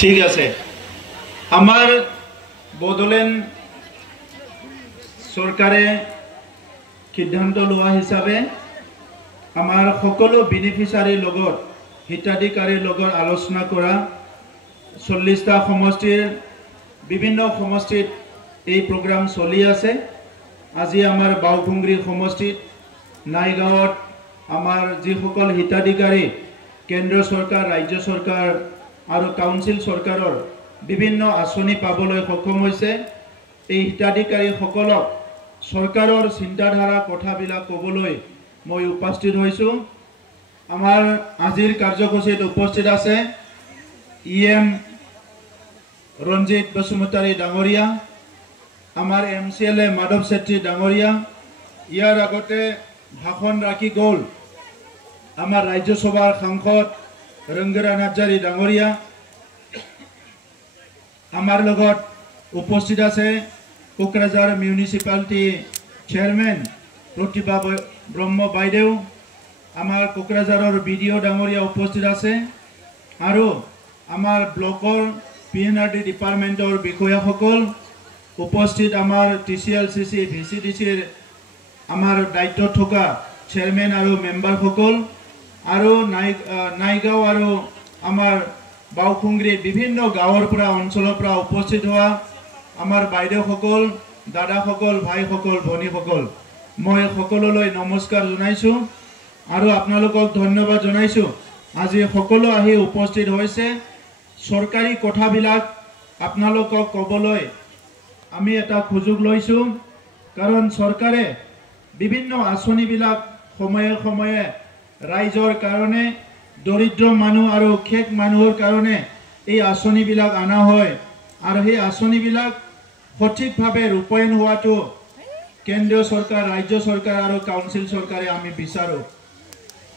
ঠিক আছে আমাৰ বদলেণ্ড সৰকাৰে সিদ্ধান্ত লোৱা হিসাবে আমাৰ সকলো বেনিফিশিয়াৰিৰ লগত হিতাধিকাৰীৰ লগত আলোচনা কৰা 40টা সমষ্টিৰ বিভিন্ন সমষ্টিত এই প্ৰোগ্ৰাম চলি আছে আজি আমাৰ বাউখুংৰি সমষ্টিত নাইগাঁৱত আমাৰ যিসকল হিতাধিকাৰী কেন্দ্র সরকার রাজ্য সরকার আর কাউন্সিল সরকারের বিভিন্ন আঁচনি পাবলৈ সক্ষম হয়েছে এই হিতাধিকারী সকলক সরকারের চিন্তাধারা কথাবিলাক কবলৈ মই উপস্থিত হয়েছো আমার আজির কার্যসূচীত উপস্থিত আছে ইএম রঞ্জিত বসুমতাৰী ডাঙৰীয়া আমাৰ এমসিএলএ মাধৱ ছেত্ৰী ডাঙৰীয়া ইয়াৰ আগতে ভাষণ ৰাখি গ'ল আমাৰ ৰাজ্যসভাৰ সাংসদ ৰংগৰা নাৰ্জাৰী ডাঙৰীয়া আমাৰ লগত উপস্থিত আছে কোকৰাঝাৰ মিউনিসিপালিটি চেয়াৰম্যান प्रतिभा ब्रह्म বাইদেউ আমাৰ কোকৰাঝাৰৰ বিডিও ডাঙৰীয়া উপস্থিত আছে আৰু আমাৰ ব্লকৰ পিএনআৰডি ডিপাৰ্টমেন্টৰ বিষয়াসকল উপস্থিত আমাৰ টিসিএলসিসি ভিসিডিসিৰ আমাৰ দায়িত্ব থকা চেয়াৰম্যান আৰু মেম্বাৰ সকল আৰু নাইগাঁও আৰু আমাৰ বাউখুংৰি বিভিন্ন গাঁৱৰ পৰা অঞ্চলৰ পৰা উপস্থিত হোৱা আমাৰ বাইদেউসকল দাদাসকল ভাইসকল ভনীসকল মই সকলোলৈ নমস্কাৰ জনাইছো আৰু আপোনালোকক ধন্যবাদ জনাইছো আজি সকলো আহি উপস্থিত হৈছে সরকারি কথাবিলাক আপোনালোকক কবলৈ আমি এটা সুযোগ লৈছো কারণ সরকারে বিভিন্ন আঁচনিবিলাক সময়ে সময়ে ৰাইজৰ কাৰণে দৰিদ্ৰ মানুহ আৰু খেক মানুহৰ কাৰণে এই আঁচনিবিলাক আনা হয় আৰু সেই আঁচনিবিলাক সঠিকভাৱে ৰূপায়ণ হোৱাটো কেন্দ্ৰীয় সৰকাৰ ৰাজ্য সৰকাৰ আৰ কাউন্সিল সৰকাৰে আমি বিচাৰো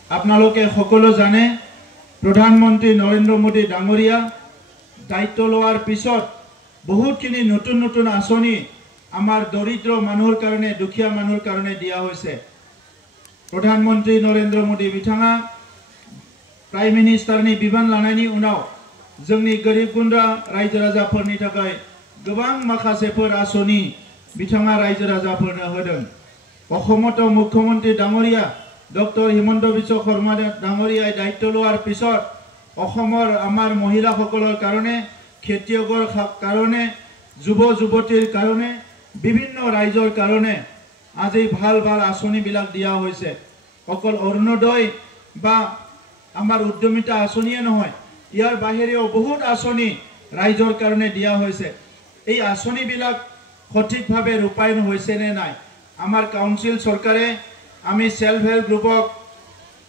আপোনালোকে সকলো জানে প্ৰধানমন্ত্ৰী নৰেন্দ্ৰ মোদী ডাঙৰীয়া দায়িত্ব লোৱাৰ পিছত বহুতখিনি নতুন নতুন আঁচনি আমাৰ দৰিদ্ৰ মানুহৰ কাৰণে দুখীয়া মানুহৰ কাৰণে দিয়া হৈছে প্রধানমন্ত্রী নরেন্দ্র মোদী बिथाङा प्राइम मिनिस्टारनि बिबान लानायनि उनाव जोंनि गरिब गुन्द्रा रायजो राजाफोरनि थाखाय गोबां माखासेफोर आँचनि बिथाङा रायजो राजाफोरनो होदों অসমত मुख्यमंत्री डाङरीया डॉक्टर हिमंत बिश्व शर्मा डाङरीयाय दायित्व लोৱাৰ পিছত অসমৰ আমাৰ মহিলাসকলৰ কাৰণে খেতিয়কৰ কাৰণে যুৱ যুৱতীৰ কাৰণে বিভিন্ন ৰাইজৰ কাৰণে আজি ভাল ভাল আঁচনিবিলাক দিয়া হৈছে অকল অৰুণোদয় বা আমাৰ উদ্যমিতা আঁচনিয়ে নহয় ইয়াৰ বাহিৰেও বহুত আঁচনি ৰাইজৰ কাৰণে দিয়া হৈছে এই আঁচনিবিলাক সঠিকভাৱে ৰূপায়ণ হৈছে নে নাই আমাৰ কাউন্সিল সৰকাৰে আমি সেলফ হেল্প গ্ৰুপক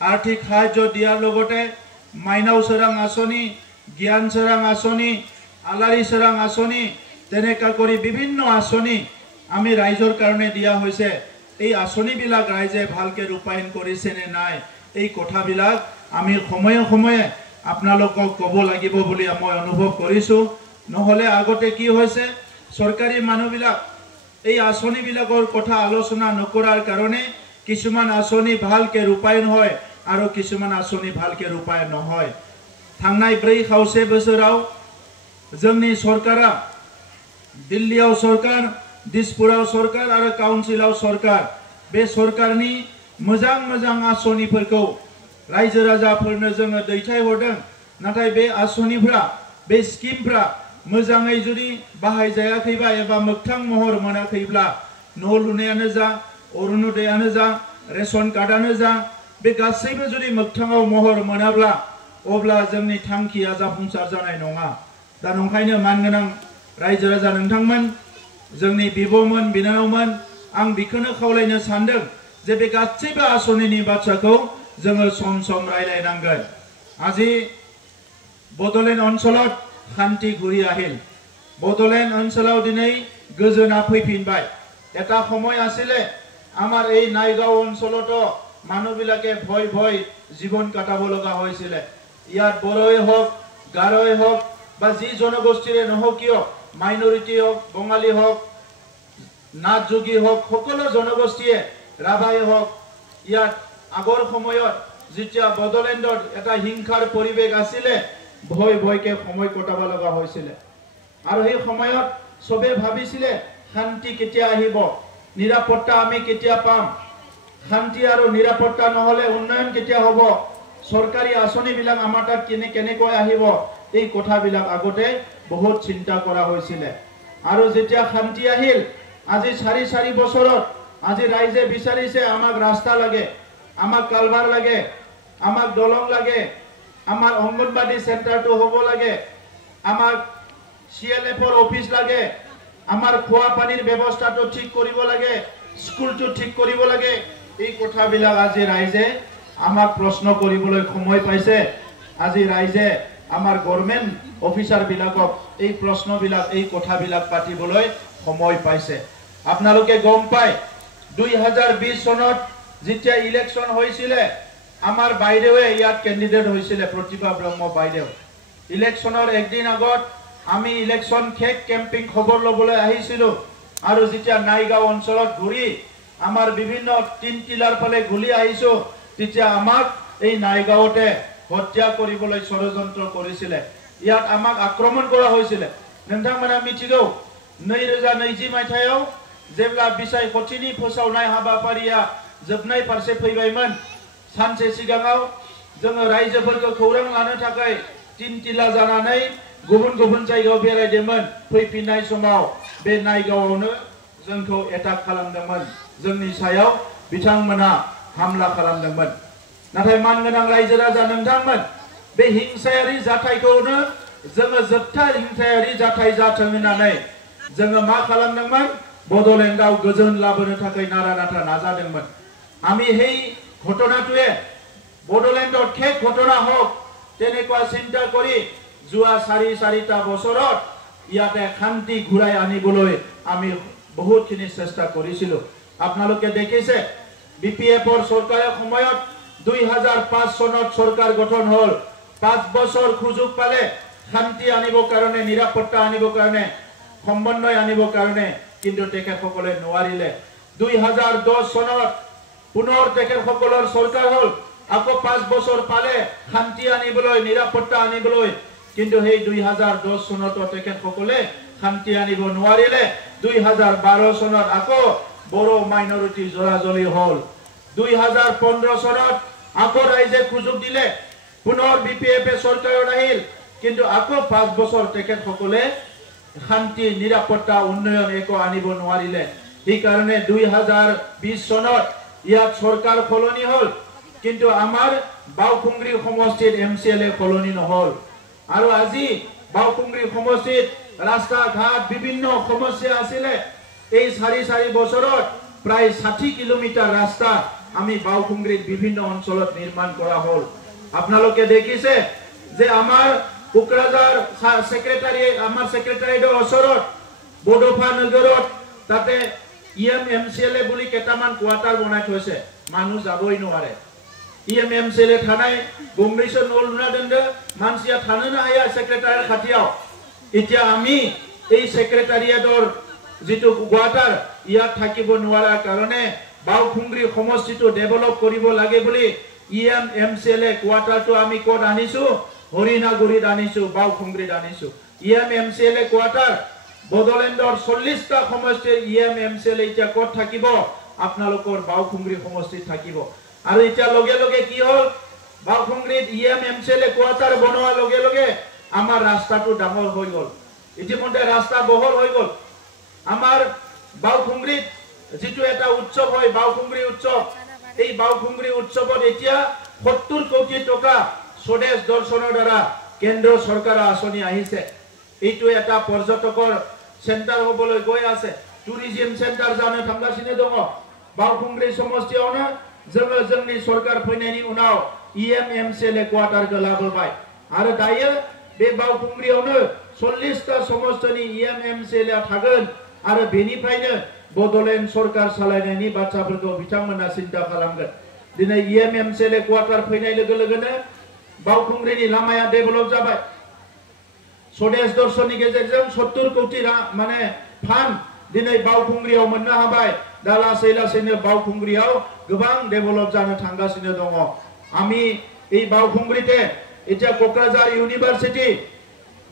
আৰ্থিক সাহায্য দিয়াৰ লগতে মাইনাও চৰাং আঁচনি জ্ঞান চৰাং আঁচনি আলাৰী চৰাং আঁচনি তেনেকা কৰি বিভিন্ন আঁচনি আমি ৰাইজৰ কাৰণে দিয়া হৈছে এই আঁচনিবিলাক ৰাইজে ভালকে ৰূপায়ণ কৰিছে নে নাই এই কথাবিলাক আমি সময়ে সময়ে আপোনালোকক ক'ব লাগিব বুলি মই অনুভৱ কৰিছো নহলে আগতে কি হৈছে সৰকাৰি মানুহবিলাক এই আঁচনিবিলাকৰ কথা আলোচনা নকৰাৰ কাৰণে কিছুমান আঁচনি ভালকে ৰূপায়ণ হয় আৰু কিছুমান আঁচনি ভালকে ৰূপায়ণ নহয় थांनाय 4 खावसे बोसोराव जोंनि सरकारा दिल्लीयाव सरकार दिसपुराव सरकार आरो काउन्सिलाव सरकार बे सरकारनि मोजां मोजां आँचनिफोरखौ रायजो राजाफोरनो जोङो दैथायहरदों नाथाय बे आँचनिफोरा बे स्किमफोरा मोजाङै जुदि बाहायजायाखैबा एबा मोगथां महर मोनाखैब्ला न' लुनायानो जा अरुणोदयानो जा रेशन कार्डआनो जा बे गासैबो जुदि मोगथाङाव महर मोनाब्ला अब्ला जोंनि थांखिया जाफुंसार जानाय नङा दा नंखायनो मानगोनां रायजो राजा नोंथांमोन जोंनि बिब'मोन बिनानावमोन आं बेखौनो खावलायनो सानदों जे बे गासैबो आँचनिनि बाथ्राखौ जोङो सम सम रायलायनांगोन আজি बड'लेण्ड ओनसोलाव शांति घुरी আহিল बड'लेण्ड ओनसोलाव दिनै गोजोना फैफिनबाय এটা সময় আছিলে আমাৰ এই নাইগাঁও অঞ্চলত মানুহবিলাকে ভয় ভয় জীবন কাটাব লগা হৈছিল ইয়াত বড়োই হোক গাৰোই হোক বা যি জনগোষ্ঠীৰে নহওক কিয় মাইনৰিটি হোক বঙালী হোক নাথ যোগী হোক সকলো জনগোষ্ঠীয়ে ৰাভাই হোক ইয়াত আগৰ সময়ত যেতিয়া বডলেণ্ডত এটা হিংসাৰ পৰিবেশ আছিলে ভয় ভয়কে সময় কটাব লগা হৈছিলে আৰু সেই সময়ত সবে ভাবিছিলে শান্তি কেতিয়া আহিব নিৰাপত্তা আমি কেতিয়া পাম শান্তি আৰু নিৰাপত্তা নহলে উন্নয়ন কেতিয়া হ'ব সৰকাৰি আঁচনি বিলাক আমাৰ তাত কেনেকৈ আহিব এই কথাবিলাক আগতে বহুত চিন্তা কৰা হৈছিলে আৰু যেতিয়া শান্তি আহিল আজি 4 বছৰত আজি ৰাইজে বিচাৰিছে আমাক ৰাস্তা লাগে আমাক কালভাৰ লাগে আমাক দলং লাগে আমাৰ অংগনবাদী চেণ্টাৰটো হ'ব লাগে আমাক CLFৰ অফিচ লাগে আমাৰ খোৱা পানীৰ ব্যৱস্থাটো ঠিক কৰিব লাগে স্কুলটো ঠিক কৰিব লাগে এই কথাবিলাক আজি ৰাইজে আমাক প্ৰশ্ন কৰিবলৈ সময় পাইছে আজি ৰাইজে আমাৰ গভৰ্ণমেণ্ট অফিচাৰ বিলাকক এই প্ৰশ্নবিলাক এই কথাবিলাক পাতিবলৈ সময় পাইছে আপোনালোকে গম পায় 2020 চনত যেতিয়া ইলেকশ্যন হৈছিলে আমাৰ বাইদেৱে ইয়াত কেণ্ডিডেট হৈছিলে প্ৰতিভা ব্ৰহ্ম বাইদেউ ইলেকশ্যনৰ একদিন আগত আমি ইলেকশ্যন খেক কেম্পিং খবৰ লবলৈ আহিছিলো আৰু যেতিয়া নাইগাঁও অঞ্চলত ঘূৰি আমাৰ বিভিন্ন তিনটিলাৰ ফালে গুলি আহিছো তেতিয়া আমাক এই নাইগাঁওতে হত্যা কৰিবলৈ ষড়যন্ত্ৰ কৰিছিলে ইয়াত আমাক আক্ৰমণ কৰা হৈছিলে নोंथांमोना मिथिगौ 2020 मायथाइयाव जेब्ला बिसाय खथिनि फोसावनाय हाबाफारिया जोबनाय फारसे फैबायमोन सानसे सिगाङाव जोङो रायजोफोरखौ खौरां लानो थाखाय तिनटिला जानानै गुबुन गुबुन जायगायाव बेरायदोंमोन फैफिननाय समाव बे नायगावआवनो जोंखौ एटाक खालामदोंमोन जोंनि सायाव बिथांमोना हामला खालामदोंमोन नाथाय मानगोनां रायजो राजा नोंथांमोन बे हिंसायारि जाथायखौनो जोङो जोबथा हिंसायारि जाथाय जाथों होननानै जोङो मा खालामदोंमोन बडलेण्डआव गोजोन लाबोनो थाखाय नारा नाथा नाजादोंमोन আমি সেই ঘটনাটোৱে বডলেণ্ডত খেক ঘটনা হওক তেনেকুৱা চিন্তা কৰি যোৱা 4টা বছৰত ইয়াতে শান্তি ঘূৰাই আনিবলৈ আমি বহুতখিনি চেষ্টা কৰিছিলো আপোনালোকে দেখিছে বিপিএফৰ চৰকাৰৰ সময়ত 2005 চনত চৰকাৰ গঠন হল 5 বছৰ সুযোগ পালে শান্তি আনিবৰ কাৰণে নিৰাপত্তা আনিবৰ কাৰণে সমন্বয় আনিবৰ কাৰণে কিন্তু তেখেতসকলে নোৱাৰিলে 2010 চনত পুনৰ তেখেতসকলৰ চৰকাৰ হল আকৌ 5 বছৰ পালে শান্তি আনিবলৈ নিৰাপত্তা আনিবলৈ কিন্তু সেই 2010 চনত তেখেতসকলে শান্তি আনিব নোৱাৰিলে 2012 চনত আকৌ বড়ো মাইনৰিটি জৰাজলি হল 2015 চনত আকৌ ৰাইজে সুযোগ দিলে পুনৰ বিপিএফ চৰকাৰত আহিল কিন্তু আকৌ 5 বছৰ তেখেতসকলে শান্তি নিৰাপত্তা উন্নয়ন একো আনিব নোৱাৰিলে এই কাৰণে 2020 চনত ইয়াত সৰকাৰ খলনি হল কিন্তু আমাৰ বাউকুংগ্ৰি সমষ্টিত এমচিএলএ খলনি নহল আৰু আজি বাউকুংগ্ৰি সমষ্টিত ৰাস্তা ঘাট বিভিন্ন সমস্যা আছিলে এই 4 বছৰত প্ৰায় 60 কিলোমিটাৰ ৰাস্তা আমি বাউকুংগ্ৰিত বিভিন্ন অঞ্চলত নিৰ্মাণ কৰা হল আপোনালোকে দেখিছে যে আমাৰ কোকৰাঝাৰ সেক্ৰেটাৰিয়েটৰ ওচৰত বডোফা নগৰত তাতে EMMCLA বুলি কেটামান কোৱাৰ্টাৰ বনাই থৈছে মানুহ যাবই নোৱাৰে EMMCLA থানাই গংগ্ৰেছৰ নলনা দণ্ডে মানসিয়া থানা আয়া সেক্ৰেটাৰিৰ খাটিয়াও এতিয়া আমি এই সেক্ৰেটাৰিয়েটৰ যেটো কোৱাৰ্টাৰ ইয়াত থাকিব নোৱাৰাৰ কাৰণে বাউকুংগ্ৰি সমষ্টিটো ডেভেলপ কৰিব লাগে বুলি EMMCLA কোৱাৰ্টাৰটো আমি ক'ত আনিছো হৰিণাগুৰিত আনিছো বাউকুংগ্ৰিত আনিছো EMMCLA কোৱাৰ্টাৰ বডলেণ্ডৰ 40টা সমষ্টিৰ EMMCLA এতিয়া ক'ত থাকিব আপোনালোকৰ বাউকুংগ্ৰি সমষ্টিত থাকিব আৰু এতিয়া লগে লগে কি হল বাউকুংগ্ৰিত EMMCLA কোৱাৰ্টাৰ বনোৱাৰ লগে লগে আমাৰ ৰাস্তাটো ডাঙৰ হৈ গল ইতিমধ্যে ৰাস্তা বহল হৈ গল আমাৰ বাউকুংগ্ৰিত যেটো এটা উৎসৱ হয় বাউকুংগ্ৰি উৎসৱ এই বাউকুংগ্ৰি উৎসৱত এতিয়া 70 কোটি টকা স্বদেশ দৰ্শনৰ দ্বাৰা কেন্দ্ৰ চৰকাৰৰ আঁচনি আহিছে এইটো এটা পৰ্যটকৰ সেন্টাৰ হ'বলৈ গৈ আছে টুৰিজম সেন্টাৰ জানো থামগাसिनो दङ बाउकुंग्रि समष्टियावनो जोङो जोंनि सरकार फैनायनि उनाव EMMCLA क्वार्टारखौ लाबोबाय आरो दायो बे बाउकुंग्रियावनो 40टा समष्टिनि EMMCLA थागोन आरो बेनिफ्रायनो बडलेण्ड सरकार सालायनायनि बाथ्राफोरखौ बिथांमोना सिन्ता खालामगोन दिनै EMMCLA क्वार्टार फैनाय लोगो लोगोनो बाउकुंग्रिनि लामाया डेभेलप जाबाय स्वदेश दर्शननि गेजेरजों 70 कोटी माने फान्ड दिनै बाउकुंग्रियाव मोननो हाबाय दा लासै लासैनो बाउकुंग्रियाव गोबां डेभेलप जानो थांगासिनो दङ आमी এই बाउकुंग्रिते এতিয়া কোকৰাঝাৰ ইউনিভাৰ্চিটি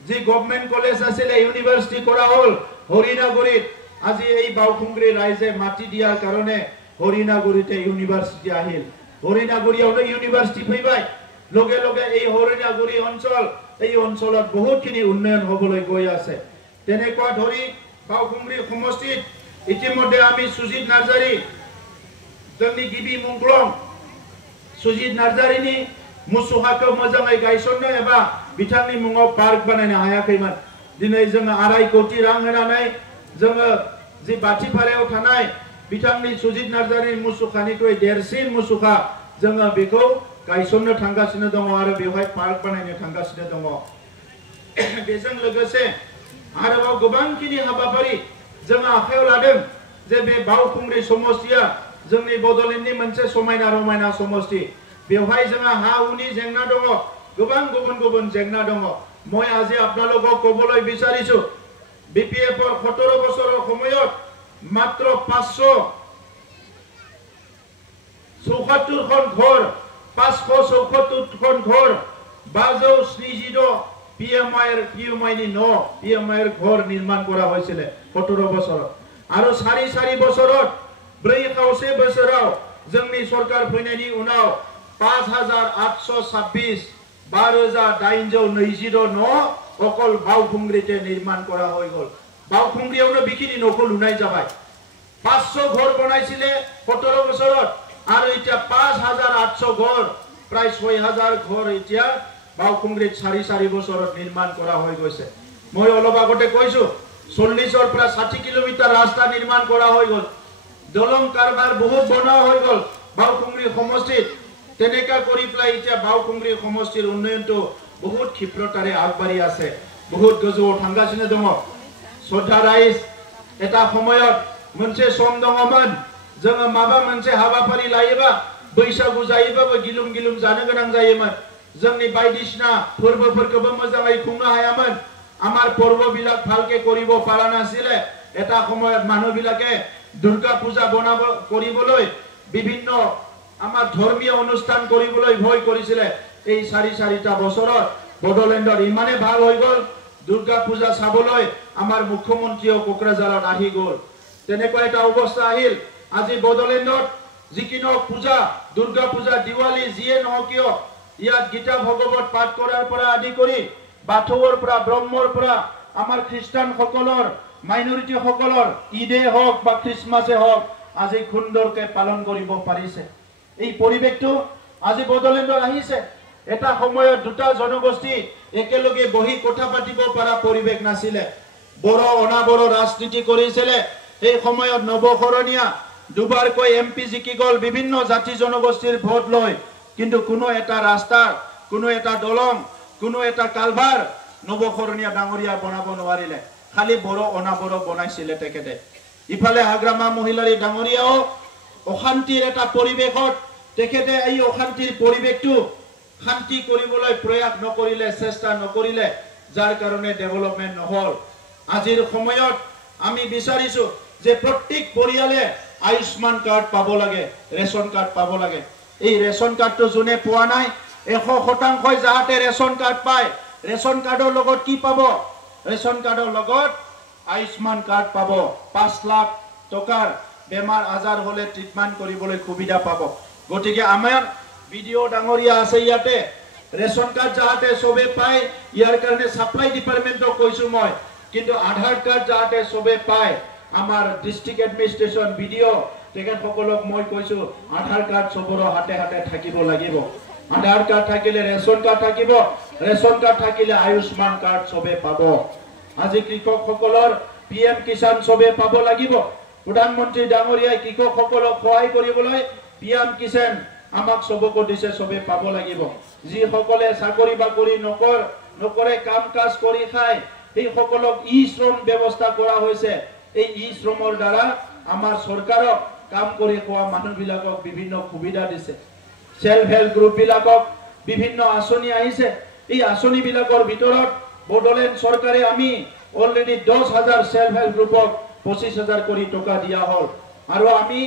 যি গভৰ্ণমেণ্ট কলেজ আছিল ইউনিভাৰ্চিটি কৰা হ'ল হৰিণাগুৰিত আজি এই বাউখুংগ্ৰী ৰাইজে মাটি দিয়াৰ কাৰণে হৰিণাগুৰিতে ইউনিভাৰ্চিটি আহিল হৰিণাগুৰিয়াও ইউনিভাৰ্চিটি ফেবাই লগে লগে এই হৰিণাগুৰি অঞ্চল এই অঞ্চলত বহুতখিনি উন্নয়ন হ'বলৈ গৈ আছে তেনেকুৱা ধৰি বাউখুংগ্ৰী সমষ্টিত ইতিমধ্যে আমি সুজিত নাৰ্জাৰী जोंनि गिबि मुंख्लं सुजित नार्जारीनि मुसुखाखौ मोजाङै गायसननो एबा बिथांनि मुङाव पार्क बानायनो हायाखैमोन दिनै जोङो 2.5 कोटी रां होनानै जोङो जि बाथिपारायाव थानाय बिथांनि सुजित नार्जारीनि मुसुखानिख्रुइ देरसिन मुसुखा जोङो बेखौ गायसननो थांगासिनो दङ आरो बेवहाय पार्क बानायनो थांगासिनो दङ बेजों लोगोसे आरोबाव गोबांखिनि हाबाफारि जोङो आखायाव लादों जे बे बाउखुंग्री समष्टिया जोंनि बड'लेण्डनि मोनसे समायना रमायना समष्टि बेवहाय जोंहा हा हुनि जेंना दङ गोबां गुबुन गुबुन जेंना दङ মই আজি আপোনালোকক ক'বলৈ বিচাৰিছো বিপিএফৰ 17 বছৰৰ সময়ত মাত্ৰ 574 খন ঘৰ 574 খন ঘৰ 570 পিএমআইৰ ঘৰ নিৰ্মাণ কৰা হৈছিল 17 বছৰত আৰু 4 বছৰত 4 बोसोराव जोंनि सरकार फैनायनि उनाव 5826 5826 न अकल बाउखुंग्रीते निर्माण करा হৈ গল बाउखुंग्रीयावनो बिखिनि नखौ लुनाय जाबाय 500 घर बनायसिले 17 बोसोरत आरो इटा 5800 घर प्राय 6000 घर इटा बाउखुंग्रीत 4 बोसोरत निर्माण करा হৈ গৈছে মই অলপ আগতে কৈছো 40 ৰ পৰা 60 কিলোমিটাৰ ৰাস্তা নিৰ্মাণ কৰা হৈ গল দলং কাৰবাৰ বহুত বনা হৈ গল বাউখুংগ্ৰী সমষ্টিত তেনেকা কৰি প্লাই এতিয়া বাউখুংগ্ৰী সমষ্টিৰ উন্নয়নটো বহুত ক্ষিপ্ৰতাৰে আগবাঢ়ি আছে বহুত গজও থাঙ্গাसिनो दङ শ্ৰদ্ধা ৰাইজ এটা সময়ত मोनसे सम दङमोन जोङो माबा मोनसे हाबाफारि लायोबा बैसागु जायोबाबो गिलुम गिलुम जानो गोनां जायोमोन जोंनि बायदिसिना फोरबोफोरखौबो मोजाङै खुंनो हायामोन আমাৰ পৰ্ববিলাক ভালকে কৰিব পাৰা নাছিলে এটা সময়ত মানুহবিলাকে दुर्गा पूजा बनाब কৰিবলৈ বিভিন্ন আমাৰ ধৰ্মীয় অনুষ্ঠান কৰিবলৈ ভয় কৰিছিলে এই 4টা বছৰত বডলেণ্ডৰ ইমানে ভাল হৈ গল দুৰ্গা পূজা চাবলৈ আমাৰ মুখ্যমন্ত্ৰীও কোকৰাঝাৰত আহি গল তেনেকুৱা এটা অৱস্থা আহিল আজি বডলেণ্ডত যিকিনো পূজা দুৰ্গা পূজা দিৱালী যিয়ে নহওক কিয় ইয়াত গীতা ভগৱত পাঠ কৰাৰ পৰা আদি কৰি বাথৌৰ পৰা ব্ৰহ্মৰ পৰা আমাৰ খ্ৰীষ্টান সকলৰ মাইনৰিটি সকলৰ ঈদে হওক বা খ্ৰীষ্টমাসে হওক আজি খুন্দৰকে পালন কৰিব পাৰিছে এই পৰিবেশটো আজি বডলেণ্ডত আহিছে এটা সময়ত দুটা জনগোষ্ঠী একেলগে বহি কথা পাতিব পৰা পৰিবেশ নাছিলে বড় অনাবড় ৰাজনীতি কৰিছিলে এই সময়ত নৱখৰণীয়া দুবাৰকৈ এমপি জিকি গল বিভিন্ন জাতি জনগোষ্ঠীৰ ভোট লৈ কিন্তু কোনো এটা ৰাস্তা কোনো এটা দলং কোনো এটা কালভাৰ নৱখৰণীয়া ডাঙৰীয়া বনাব নোৱাৰিলে খালি বড় অনাবড় বনাইছিলে তেকেতে ইফালে হাগ্ৰামা মহিলাৰী ডাঙৰীয়াও অশান্তিৰ এটা পৰিবেশত তেকেতে এই অশান্তিৰ পৰিবেশটো শান্তি কৰিবলৈ প্ৰয়াস নকৰিলে চেষ্টা নকৰিলে যাৰ কাৰণে ডেভেলপমেন্ট নহল আজিৰ সময়ত আমি বিচাৰিছো যে প্ৰত্যেক পৰিয়ালে আয়ুষ্মান কাৰ্ড পাব লাগে ৰেশন কাৰ্ড পাব লাগে এই ৰেশন কাৰ্ডটো জুনে পোৱা নাই 100% যাতে ৰেশন কাৰ্ড পায় ৰেশন কাৰ্ডৰ লগত কি পাব ৰেশন কাৰ্ডৰ লগত আয়ুষ্মান কাৰ্ড পাব 5 লাখ টকাৰ বেমাৰ আজাৰ হলে ট্ৰিটমেন্ট কৰিবলৈ সুবিধা পাব গতিকে আমাৰ ভিডিও ডাঙৰীয়া আছে ইয়াতে ৰেশন কাৰ্ড যাতে সবে পায় ইয়াৰ কাৰণে সাপ্লাই ডিপাৰ্টমেন্টক কৈছো মই কিন্তু আধাৰ কাৰ্ড যাতে সবে পায় আমাৰ ডিস্ট্ৰিক্ট এডমিনিষ্ট্ৰেচন ভিডিও তেখেত সকলক মই কৈছো আধাৰ কাৰ্ড সবৰ হাতে হাতে থাকিব লাগিব আধাৰ কাৰ্ড থাকিলে ৰেশন কাৰ্ড থাকিব ৰেশন কাৰ্ড থাকিলে আয়ুষ্মান কাৰ্ড সবে পাব আজি কৃষক সকলৰ পিএম কিষাণ সবে পাব লাগিব প্ৰধানমন্ত্ৰী ডাঙৰীয়াই কৃষক সকলক সহায় কৰিবলৈ পিএম কিষাণ আমাক সবকো দিছে সবে পাব লাগিব যি সকলে চাকৰি বাকৰি নকৰে কাম কাজ কৰি খায় এই সকলক ই শ্ৰম ব্যৱস্থা কৰা হৈছে এই ই শ্ৰমৰ দ্বাৰা আমাৰ চৰকাৰক কাম কৰি খোৱা মানুহবিলাকক বিভিন্ন সুবিধা দিছে সেলফ হেল্প গ্ৰুপ বিলাকক বিভিন্ন আঁচনি আহিছে এই আঁচনি বিলাকৰ ভিতৰত বডলেণ্ড চৰকাৰে আমি অলৰেডি 10000 সেলফ হেল্প গ্ৰুপক 25000 কোটি টকা দিয়া হল আৰু আমি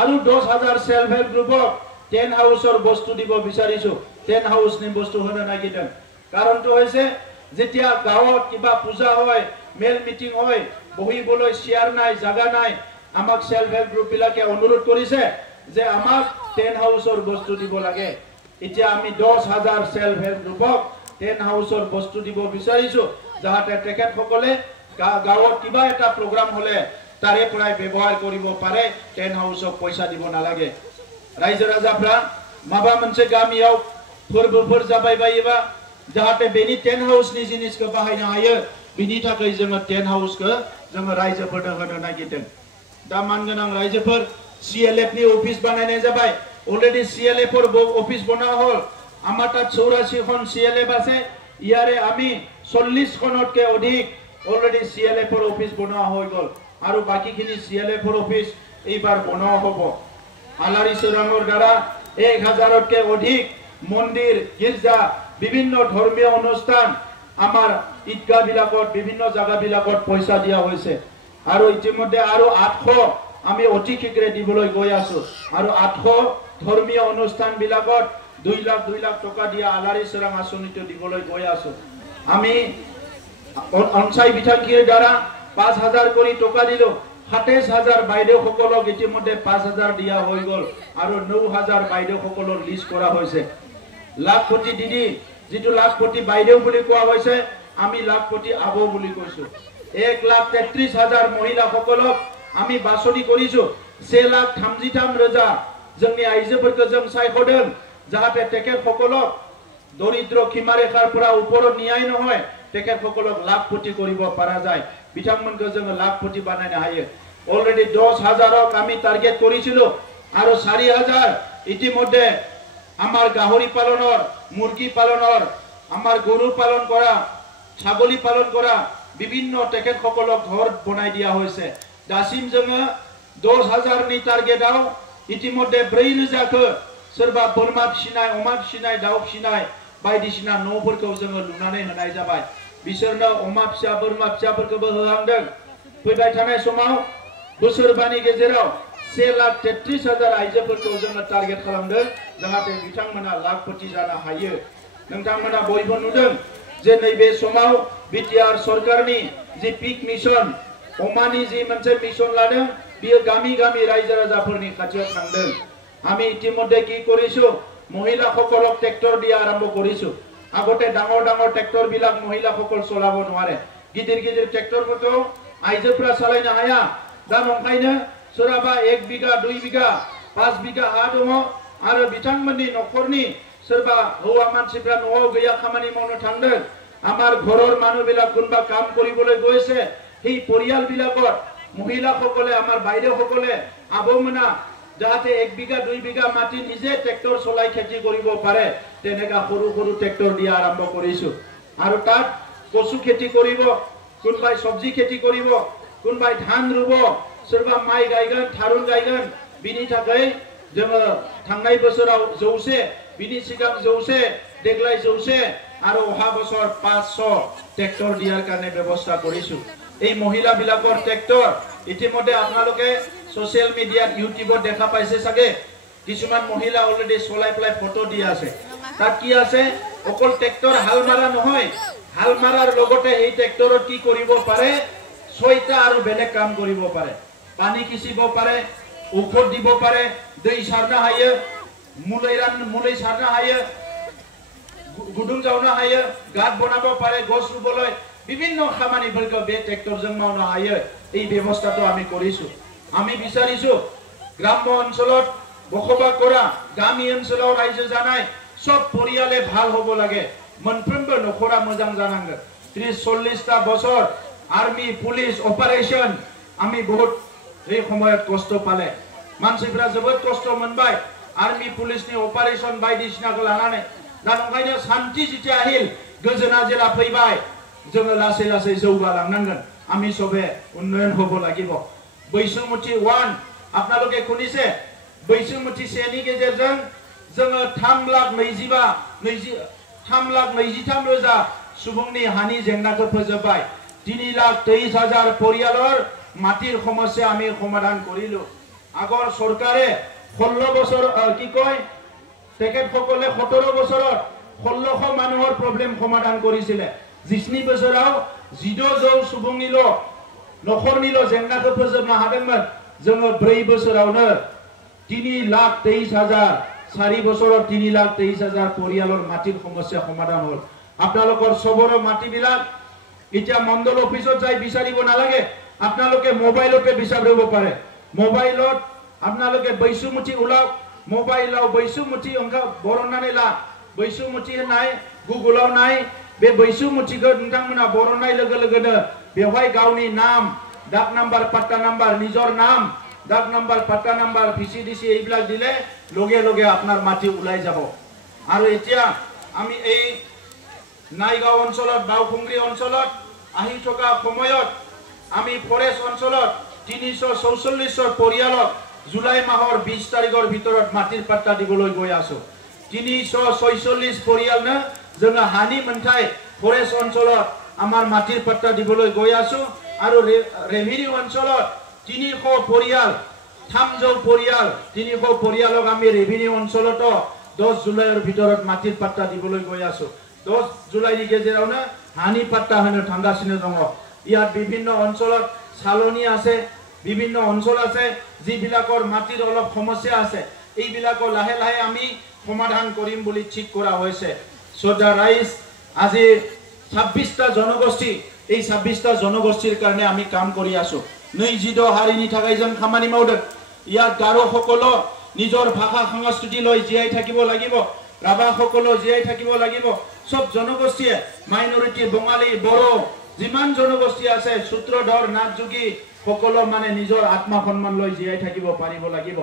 আৰু 10000 সেলফ হেল্প গ্ৰুপক 10 হাউসৰ বস্তু দিব বিচাৰিছো টেন্ট হাউচनि বস্তু होनो नागिरदों কাৰণটো হৈছে যেতিয়া গাঁৱত কিবা পূজা হয় মেল মিটিং হয় বহিবলৈ চেয়াৰ নাই জাগা নাই আমাক সেলফ হেল্প গ্ৰুপ বিলাকে অনুৰোধ কৰিছে যে আমাক টেন্ট হাউচৰ বস্তু দিব লাগে এতিয়া আমি 10,000 সেলফ হেল্প গ্ৰুপক টেন্ট হাউচৰ বস্তু দিব বিচাৰিছো যাতে তেখেতসকলে গাঁৱত কিবা এটা প্ৰগ্ৰাম হলে তাৰে পৰাই ব্যৱহাৰ কৰিব পাৰে টেন্ট হাউচক পইচা দিব নালাগে ৰাইজৰ ৰাজাফ্ৰা माबा मोनसे गामियाव फोरबोफोर जाबाय बायोबा जाहाथे बेनि टेन्ट हाउसनि जिनिसखौ बाहायनो हायो बिनि थाखाय जोङो टेन्ट हाउसखौ जोङो रायजोफोरनो होनो नागिरदों दा मानगोनां रायजोफोर सीएलएफ नि अफिस बानायनाय जाबाय अलरेडी सीएलएफ फोर अफिस बना हल আমাৰ তাত 84 খন सीएलएफ আছে ইয়াৰে আমি 40 খনতকে অধিক অলৰেডি सीएलएफ फोर অফিস বনোৱা হৈ গল আৰু বাকিখিনি सीएलएफ फोर অফিস এইবাৰ বনোৱা হ'ব আলাৰী চৰাঙৰ দ্বাৰা 1000তকে অধিক মন্দিৰ গিৰ্জা বিভিন্ন ধৰ্মীয় অনুষ্ঠান আমাৰ ঈদগাহ বিলাকত বিভিন্ন জায়গা বিলাকত পইচা দিয়া হৈছে আৰু ইতিমধ্যে আৰু 800 আমি অতি শীঘ্ৰে দিবলৈ গৈ আছো আৰু 800 ধৰ্মীয় অনুষ্ঠান বিলাকত 2 লাখ টকা দিয়া আলাৰী চৰাং আঁচনিটো দিবলৈ গৈ আছো আমি অঞ্চল বিধানসভাৰ দ্বাৰা 5000 কৰি টকা দিলো 27000 বাইদেউ সকলক ইতিমধ্যে 5000 দিয়া হৈ গল আৰু 9000 বাইদেউ সকলৰ লিষ্ট কৰা হৈছে লাখপতি দিদি যেটো লাখপতি বাইদেউ বুলি কোৱা হৈছে আমি লাখপতি আবো বুলি কৈছো 1,33,000 মহিলা সকলক আমি বাছনি কৰিছো 6,33,000 जोंनि आइजोफोरखौ जों सायख'दों जाहाथे तेखेत সকলক দৰিদ্ৰ সীমাৰেখাৰ পৰা ওপৰত নিয়াই নহয় তেখেত সকলক লাখপতি কৰিব পৰা যায় বিধানমন্ত্রী जों लाखपति बानायनो हायो অলরেডি 10,000ক আমি টার্গেট করেছিল আর 4,000 ইতিমধ্যে আমার গাহরি পালনৰ মুৰগি পালনৰ আমার গরু পালন করা ছাগলী পালন করা বিভিন্ন তেখেত সকলক ঘর বনাই দিয়া হয়েছে দাসিম जों 10,000 नि টার্গেটआव ইতিমধ্যে 4,000 सोरबा बोरमा फिसिनाय अमा फिसिनाय दाउ फिसिनाय बायदिसिना न'फोरखौ जों लुनानै होनाय जाबाय बिसोरनो अमा फिसा बोरमा फिसाफोरखौबो होहांदों फैबाय थानाय समाव बोसोरबानि गेजेराव 1,33,000 आइजोफोरखौ जों टार्गेट खालामदों जाहाथे बिथांमोना लाखपति जानो हायो नोंथांमोना बयबो नुदों जे नैबे समाव बिटिआर सरकारनि जि पिक मिशन अमानि जि मोनसे मिशन लादों बियो गामि गामि रायजो राजाफोरनि खाथियाव थांदों আমি ইতিমধ্যে কি কৰিছো মহিলা সকলক ট্ৰেক্টৰ দিয়া আৰম্ভ কৰিছো আগতে ডাঙৰ ডাঙৰ ট্ৰেক্টৰ বিলাক মহিলা সকল চলাব নোৱাৰে গিদিৰ গিদিৰ ট্ৰেক্টৰफोरखौ आइजोफोरा सालायनो हाया दा नंखायनो सोरबा 1 बिगा 2 बिगा 5 बिगा हा दङ आरो बिथांमोननि नखरनि सोरबा हौवा मानसिफ्रा न'आव गैया खामानि मावनो थांदों আমাৰ ঘৰৰ মানুহবিলাক কোনবা কাম কৰিবলৈ গৈছে এই পৰিয়াল বিলাকত মহিলা সকলে আমাৰ বাইদেউ সকলে আবমনা যাতে 1 বিঘা 2 বিঘা মাটি নিজে ট্ৰেক্টৰ চলাই খেতি কৰিব পাৰে তেনেকা সৰু সৰু ট্ৰেক্টৰ দিয়া আৰম্ভ কৰিছো আৰু তাত কচু খেতি কৰিব কোনবাই সবজি খেতি কৰিব কোনবাই ধান ৰুব सोरबा माइ गायगोन थारुन गायगोन बिनि थाखाय जों थांनाय बोसोराव 100 बिनि सिगां 100 देग्लाय 100 आरो अहा बोसोर 500 ट्रेक्टर दियार কাৰণে ব্যৱস্থা কৰিছো এই মহিলা বিলাকৰ ট্ৰেক্টৰ ইতিমধ্যে আপোনালোকে সোশ্যাল মিডিয়াত ইউটিউবত দেখা পাইছে সাগে কিছুমান মহিলা অলৰেডি চলাই প্লাই ফটো দি আছে তাত কি আছে অকল ট্ৰেক্টৰ হাল মাৰা নহয় হাল মাৰাৰ লগতে এই ট্ৰেক্টৰত কি কৰিব পাৰে ছয়টা আৰু বেলেগ কাম কৰিব পাৰে পানী কিছিব পাৰে ঔষধ দিব পাৰে दै সাৰनो हायो मुलै सारनो हायो गुदुं जावनो हायो गात बनाबो পাৰে গছ ৰুবলৈ বিভিন্ন খামানিफोरखौ बे ट्रेक्टरजों मावनो हायो এই ব্যৱস্থাটো আমি কৰিছো আমি বিচাৰিছো গ্ৰাম্য অঞ্চলত বসবাস কৰা গামী অঞ্চলৰ ৰাইজে জানাই সব পৰিয়ালে ভাল হ'ব লাগে মনफ्रोमबो নখৰা मोजां जानांगोन 30-40 টা বছৰ आर्मी पुलिस অপারেশন আমি বহুত এই সময়ত কষ্ট পালে मानसिफ्रा जोबोद कष्ट मोनबाय आर्मी पुलिसनि अपारेशन बायदिसिनाखौ लानानै दा नंखायनो शान्ति जितिया আহিল गोजोना जेला फैबाय जों लासै लासै जौगालांनांगोन आमी सबे उन्नयन হ'ব লাগিব बैसुमुथि 1 आपनालोके खुनिसे बैसुमुथि 2 नि गेजेरजों जों 3,23,000 सुबुंनि हानि जेंनाखौ फोजोबबाय 3,23,000 परियाলৰ माटिर समस्या आमी समाधान करिलो आगर सरकारे 16 बছर কি কয় তেখেতসকলে 17 বছৰত 1600 মানুহৰ প্ৰব্লেম সমাধান কৰিছিলে। 20 बोसोराव 12 सुबुंनिल' न'खरनिल' जेंनाखौ फोजोबनो हादोंमोन। जोङो 4 बोसोरावनो 3,23,000 4 বছৰত 3,23,000 পৰিয়ালৰ মাটিৰ সমস্যা সমাধান হ'ল। আপোনালোকৰ সবৰে মাটিবিলাক এতিয়া মণ্ডল অফিচত যাই বিচাৰিব নালাগে, আপোনালোকে মোবাইলতে বিচাৰিব পাৰে। মোবাইলত আপোনালোকে বৈশুমুঠি ওলাওক, মোবাইলাव बैसुमुथि अंका बरननानै ला। बैसुमुथि होननाय गुगलाव नाय, बे बैसुमुथिखौ नोंथांमोना बरननाय लोगो लोगोनो बेवहाय गावनि नाम, डाक नाम्बार, पाट्टा नाम्बार, निजर नाम, डाक नाम्बार, पाट्टा नाम्बार, ভিসিডিসি এইবিলাক দিলে লগে লগে আপনার মাটি ওলাই যাব। আৰু এতিয়া আমি এই নাইগাঁও অঞ্চলত, বাউখুংৰি অঞ্চলত আহি থকা সময়ত আমি ফৰেষ্ট অঞ্চলত 344 পৰিয়ালক জুলাই মাহৰ 20 তাৰিখৰ ভিতৰত মাটিৰ পাট্টা দিবলৈ গৈ আছো। 346 পৰিয়াল না जोङो हानि मोनथाय फरेस्ट অঞ্চলত আমাৰ মাটিৰ পাট্টা দিবলৈ গৈ আছো। আৰু ৰেভিনিউ অঞ্চলত 300 পৰিয়াল, 300 পৰিয়াল, 300 পৰিয়ালক আমি ৰেভিনিউ অঞ্চলত 10 জুলাইৰ ভিতৰত মাটিৰ পাট্টা দিবলৈ গৈ আছো। 10 জুলাইनि गेजेरावनो हानि पाट्टा होनो थांगासिनो दङ। ইয়াত বিভিন্ন অঞ্চলত চালনি আছে, বিভিন্ন অঞ্চল আছে যিবিলাকৰ মাটিৰ অলপ সমস্যা আছে। এইবিলাকৰ লাহে লাহে আমি সমাধান কৰিম বুলি ঠিক কৰা হৈছে। সদা ৰাইজ আজি 26টা জনগোষ্ঠী, এই 26টা জনগোষ্ঠীৰ কাৰণে আমি কাম কৰি আছো। 22 হাৰিनि थाखाय जों খামানি মাवदों। ইয়াত গাৰোসকল নিজৰ ভাষা সংস্কৃতি লৈ জীয়াই থাকিব লাগিব, ৰাভাসকল জীয়াই থাকিব লাগিব। সব জনগোষ্ঠীয়ে মাইনৰিটি, বঙালী, বড়ো যিমান জনগোষ্ঠী আছে, সূত্ৰধৰ, নাথযোগী সকলো মানে নিজৰ আত্মসন্মান লৈ জীয়াই থাকিব পাৰিব লাগিব।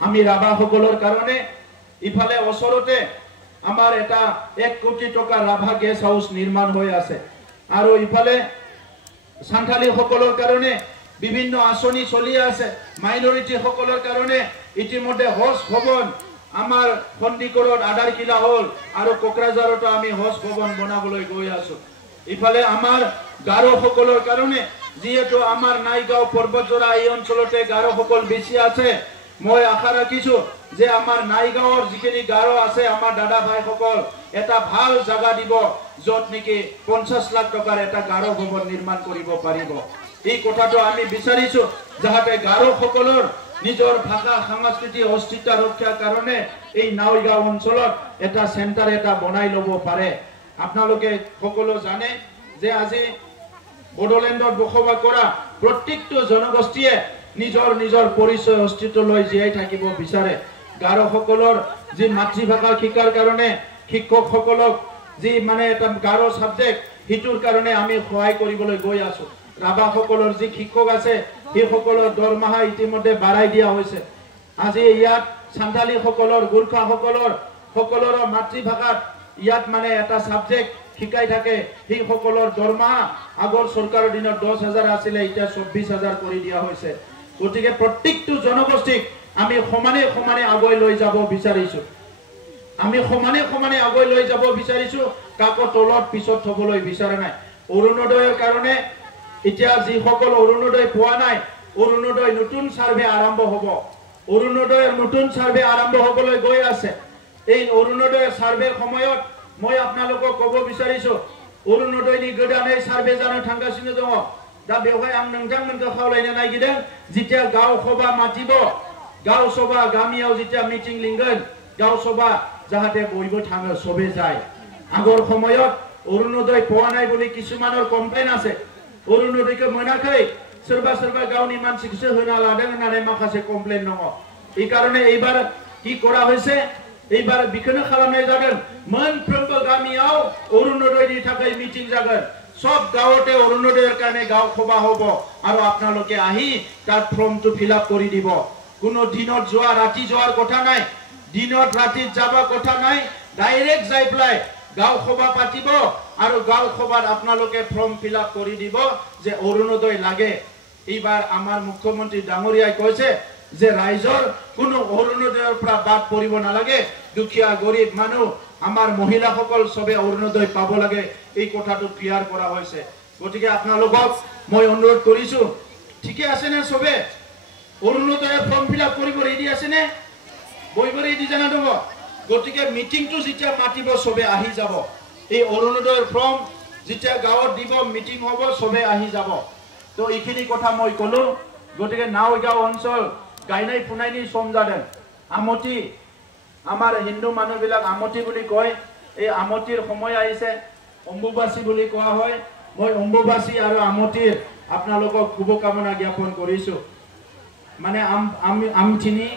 আমি ৰাভাসকলৰ কাৰণে ইফালে ওচৰতে আমাৰ এটা 1 কোটি টকা ৰাভা গেষ্ট হাউস নিৰ্মাণ হৈ আছে। আৰু ইফালে সান্থালী সকলৰ কাৰণে বিভিন্ন আঁচনি চলি আছে। মাইনৰিটি সকলৰ কাৰণে ইতিমধ্যে হজ ভৱন আমাৰ খন্দিকৰত আধাৰ কিলা হ'ল আৰু কোকৰাঝাৰতো আমি হজ ভৱন বনাবলৈ গৈ আছো। ইফালে আমাৰ গাৰো সকলৰ কাৰণে যেহেতু আমাৰ নাইগাঁও পৰ্বতজোৰা এই অঞ্চলতে গাৰো সকল বেছি আছে, মই আশা ৰাখিছো যে আমাৰ নাইগাঁৱৰ যিখিনি গাৰো আছে, আমাৰ দাদা ভাই সকল এটা ভাল জায়গা দিব যত নেকি 50 লাখ টকাৰ এটা গাৰো ভৱন নিৰ্মাণ কৰিব পাৰিব। এই কথাটো আমি বিচাৰিছো যাতে গাৰো সকলৰ নিজৰ ভাষা সংস্কৃতি অস্তিত্ব ৰক্ষাৰ কাৰণে এই নাইগাঁও অঞ্চলত এটা সেন্টাৰ এটা বনাই ল'ব পাৰে। আপোনালোকে সকলো জানে যে আজি বড়োলেণ্ডত বসবাস কৰা প্ৰত্যেকটো জনগোষ্ঠীয়ে নিজৰ নিজৰ পৰিচয় অস্তিত্ব লৈ জীয়াই থাকিব বিচাৰে। গাৰোসকলৰ যি মাতৃভাষা শিকাৰ কাৰণে শিক্ষকসকলক যি মানে এটা গাৰো সাবজেক্ট হিটোৰ কাৰণে আমি সহায় কৰিবলৈ গৈ আছো। ৰাভাসকলৰ যি শিক্ষক আছে সেই সকলৰ দৰমহা ইতিমধ্যে বঢ়াই দিয়া হৈছে। আজি ইয়াত সান্থালী সকলৰ, গোৰ্খা সকলৰ সকলৰ মাতৃভাষাত ইয়াত মানে এটা সাবজেক্ট শিকাই থাকে। সেই সকলৰ দৰমহা আগৰ চৰকাৰৰ দিনত 10,000 আছিল, এতিয়া 24,000 কৰি দিয়া হৈছে। গতিকে প্ৰত্যেকটো জনগোষ্ঠীক আমি সমানে সমানে আগুৱাই লৈ যাব বিচাৰিছো। আমি সমানে সমানে আগুৱাই লৈ যাব বিচাৰিছো, কাকো তলত পিছত থবলৈ বিচৰা নাই। অৰুণোদয়ৰ কাৰণে এতিয়া যিসকল অৰুণোদয় পোৱা নাই, অৰুণোদয় নতুন সাৰ্ভে আৰম্ভ হ'ব। অৰুণোদয়ৰ নতুন সাৰ্ভে আৰম্ভ হ'বলৈ গৈ আছে। এই অৰুণোদয় সাৰ্ভেৰ সময়ত মই আপোনালোকক ক'ব বিচাৰিছো, অৰুণোদয়नि गोदानै সাৰ্ভে जानो थांगासिनो दङ। दा बेवहाय आं नोंथांमोनखौ खावलायनो नागिरदों, जितिया गाव सभा मातिब, गाव सभा गामियाव जितिया मिटिं लिंगोन, गाव सभा जाहाथे बयबो थाङो, सबे যায়। আগৰ সময়ত অৰুণোদয় পোৱা নাই বুলি কিছুমানৰ কমপ্লেইন আছে। অৰুণোদয়खौ मोनाखै, सोरबा सोरबा गावनि मानसिखौसो होना लादों होननानै माखासे कमप्लेइन दङ। এই কাৰণে এইবাৰ কি কৰা হৈছে, এইবাर बिखौनो खालामनाय जादों, मोनफ्रोमबो गामियाव अरुणोदयनि थाखाय मिटिं जागोन। सब गाँवते अरुणोदयৰ কাৰণে गाँव सभा হ'ব আৰু আপোনালোকে আহি তাত ফৰ্মটো ফিল আপ কৰি দিব। কোনো দিনত যোৱা ৰাতি যোৱাৰ কথা নাই, দিনত ৰাতি যাব কথা নাই, ডাইৰেক্ট যাই পেলাই গাঁও সভা পাতিব আৰু গাঁও সভাত আপোনালোকে ফৰ্ম ফিল আপ কৰি দিব যে অৰুণোদয় লাগে। এইবাৰ আমাৰ মুখ্যমন্ত্ৰী ডাঙৰীয়াই কৈছে যে ৰাইজৰ কোনো অৰুণোদয়ৰ পৰা বাদ পৰিব নালাগে, দুখীয়া গৰীব মানুহ আমাৰ মহিলাসকল সবে অৰুণোদয় পাব লাগে, এই কথাটো ক্লিয়াৰ কৰা হৈছে। গতিকে আপোনালোকক মই অনুৰোধ কৰিছো, ঠিকে আছে নে সবে? অৰুণোদয়ৰ ফৰ্ম ফিল আপ কৰিব ৰেডি আছে নে? বইব ৰেডি জানা দেব? গতিকে মিটিংটো যেতিয়া মাতিব সবে আহি যাব এই অৰুণোদয়ৰ ফৰ্ম যেতিয়া গাঁৱত দিব মিটিং হ'ব সবে আহি যাব তো এইখিনি কথা মই কলো গতিকে নাওগাঁও অঞ্চল গাইনাই ফুনাইনি সম যাদেন আমতি আমাৰ হিন্দু মানুহবিলাক আমতি বুলি কয় এই আমতিৰ সময় আহিছে অম্বুবাচী বুলি কোৱা হয় মই অম্বুবাচী আৰু আমতিৰ আপোনালোকক শুভকামনা জ্ঞাপন কৰিছো মানে আমথিনি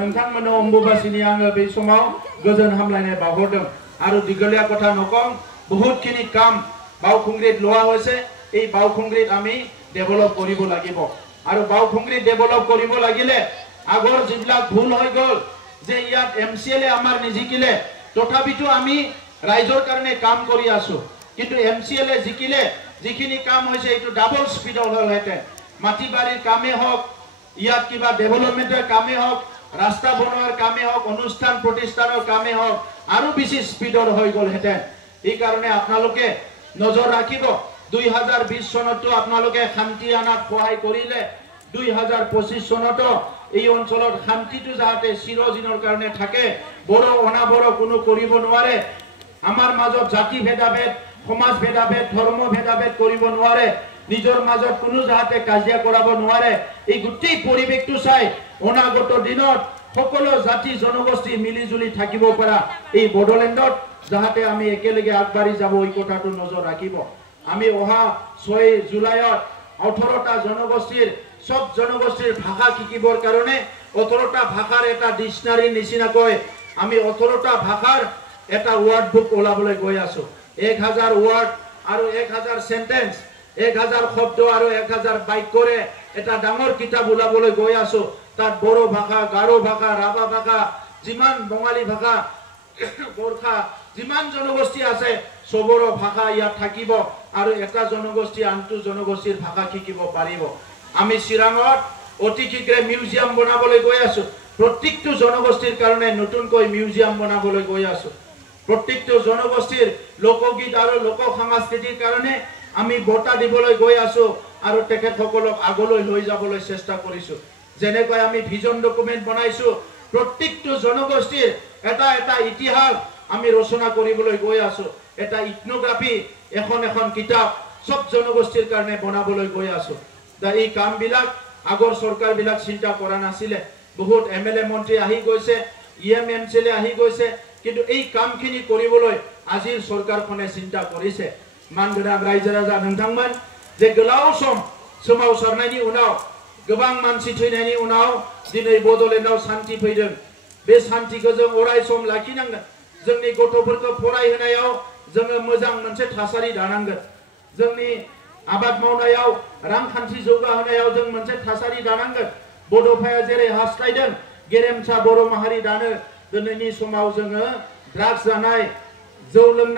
नोंथांमोननो अम्बुबासीनि आङो बे समाव गोजोन हामलायनाय बावहरदों आरो दिगलिया কথা नकं बहुतखिनि কাম बावखुंग्रित लोৱা হৈছে এই बावखुंग्रित আমি ডেভেলপ কৰিব লাগিব আৰু बावखुंग्रित ডেভেলপ কৰিব লাগিলে আগৰ যিবিলাক ভুল হৈ গল যে ইয়াত এমচিএলএ আমাৰ নিজিকিলে তথাপিতো আমি ৰাইজৰ কাৰণে কাম কৰি আছো কিন্তু এমচিএলএ জিকিলে যিখিনি কাম হৈছে এইটো ডাবল স্পিডৰ হলহেতে মাটিবাৰীৰ কামে হওক ইয়াত কিবা ডেভেলপমেন্টৰ কামে হওক रास्ता बनवार कामे हक अनुष्ठान प्रतिष्ठानर कामे हक आरो बेसि स्पीडर হৈ গল হেতে এই কারণে আপোনালোকে নজর রাখিব 2020 সনত আপোনালোকে শান্তি আনাত সহায় করিলে 2025 সনত এই অঞ্চলত শান্তিটো যাতে চিৰদিনৰ কাৰণে থাকে বড় অনাবড় কোনো কৰিব নোৱাৰে আমাৰ মাজত জাতি ভেদাভেদ সমাজ ভেদাভেদ ধৰ্ম ভেদাভেদ কৰিব নোৱাৰে নিজৰ মাজত কোনো যাতে কাজিয়া কৰাব নোৱাৰে এই গুটি পৰিবেশটো চাই অনাগত দিনত সকলো জাতি জনগোষ্ঠী মিলিজুলি থাকিব পৰা এই বড়োলেণ্ডত যাতে আমি একেলগে আগবাঢ়ি যাব এই কথাটো নজৰ ৰাখিব আমি অহা 6 জুলাইত 18টা জনগোষ্ঠীৰ সব জনগোষ্ঠীৰ ভাষা শিকিবৰ কাৰণে 18টা ভাষাৰ এটা ডিকশনাৰী নিচিনাকৈ আমি 18টা ভাষাৰ এটা ওয়াৰ্ড বুক ওলাবলৈ গৈ আছো 1000 ওয়াৰ্ড আৰু 1000 সেন্টেন্স 1000 শব্দ আৰু 1000 বাক্যৰে এটা ডাঙৰ কিতাপ ওলাবলৈ গৈ আছো তাত বড়ো ভাষা গাৰো ভাষা ৰাভা ভাষা যিমান বঙালী ভাষা গোৰ্খা যিমান জনগোষ্ঠী আছে সবৰ ভাষা ইয়াত থাকিব আৰু এটা জনগোষ্ঠী আনটো জনগোষ্ঠীৰ ভাষা শিকিব পাৰিব আমি চিৰাঙত অতি শীঘ্ৰে মিউজিয়াম বনাবলৈ গৈ আছো প্ৰত্যেকটো জনগোষ্ঠীৰ কাৰণে নতুনকৈ মিউজিয়াম বনাবলৈ গৈ আছো প্ৰত্যেকটো জনগোষ্ঠীৰ লোকগীত আৰু লোক সংস্কৃতিৰ কাৰণে আমি বটা দিবলৈ গৈ আছো আৰু তেখেতসকলক আগলৈ লৈ যাবলৈ চেষ্টা কৰিছো যেনেকৈ আমি ভিজন ডকুমেন্ট বনাইছো প্ৰত্যেকটো জনগোষ্ঠীৰ এটা এটা ইতিহাস আমি ৰচনা কৰিবলৈ গৈ আছো এটা ইথনোগ্ৰাফি এখন কিতাপ সব জনগোষ্ঠীৰ কাৰণে বনাবলৈ গৈ আছো এই কামবিলাক আগৰ চৰকাৰবিলাক চিন্তা কৰা নাছিলে বহুত এমএলএ মন্ত্ৰী আহি গৈছে ইএমএমচিলে আহি গৈছে কিন্তু এই কামখিনি কৰিবলৈ আজিৰ চৰকাৰখনে চিন্তা কৰিছে मानगोनां रायजो राजा नोंथांमोन जे गोलाव सम सोमावसारनायनि उनाव गोबां मानसि थैनायनि उनाव दिनै बडलेण्डआव शान्ति फैदों बे शान्तिखौ जों अराय सम लाखिनांगोन जोंनि गथ'फोरखौ फरायहोनायाव जोङो मोजां मोनसे थासारि दानांगोन जोंनि आबाद मावनायाव रांखान्थि जौगाहोनायाव जों मोनसे थासारि दानांगोन बड'फाया जेरै हास्थायदों गेरेमसा बर' माहारि दानो दिनैनि समाव जोङो ड्राग्स जानाय जौ लोंनाय